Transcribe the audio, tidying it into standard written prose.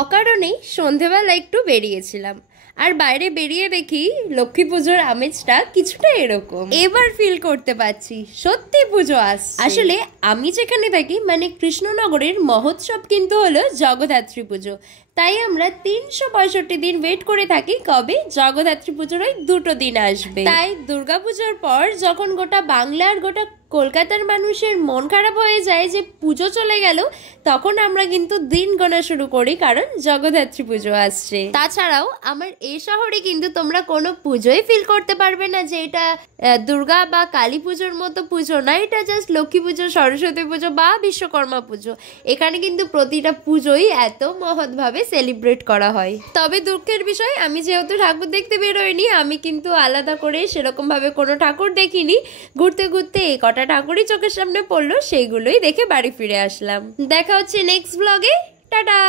অকারণেই সন্ধেবেলা একটু বেরিয়েছিলাম, আর বাইরে বেরিয়ে দেখি লক্ষ্মী পুজোর আমেজটা কিছুটা এরকম। এবার ফিল করতে পারছি সত্যি পুজো আসছে। আসলে আমি যেখানে থাকি মানে কৃষ্ণনগরের মহোৎসব কিন্তু হলো জগদ্ধাত্রী পুজো, তাই আমরা 365 দিন ওয়েট করে থাকি কবে জগদ্ধাত্রী পুজোর ওই 2টো দিন আসবে। তাই দুর্গাপুজোর পর যখন গোটা বাংলার গোটা কলকাতার মানুষের মন খারাপ হয়ে যায় যে পুজো চলে গেল, তখন আমরা কিন্তু দিন গোনা শুরু করি, কারণ জগদ্ধাত্রী পুজো আসছে। তাছাড়াও আমার এই শহরে কিন্তু তোমরা কোনো পুজোই ফিল করতে পারবে না যে এটা দুর্গা বা কালী পুজোর মতো পুজো না, এটা জাস্ট লক্ষ্মী পুজো, সরস্বতী পুজো বা বিশ্বকর্মা পুজো। এখানে কিন্তু প্রতিটা পুজোই এত মহৎভাবে সেলিব্রেট করা হয়। তবে দুঃখের বিষয়, আমি যেহেতু ঠাকুর দেখতে বেরোয়নি, আমি কিন্তু আলাদা করে সেরকম ভাবে কোনো ঠাকুর দেখিনি। ঘুরতে ঘুরতে এই কটা ঠাকুরই চোখের সামনে পড়লো, সেইগুলোই দেখে বাড়ি ফিরে আসলাম। দেখা হচ্ছে নেক্সট ব্লগে। টাটা।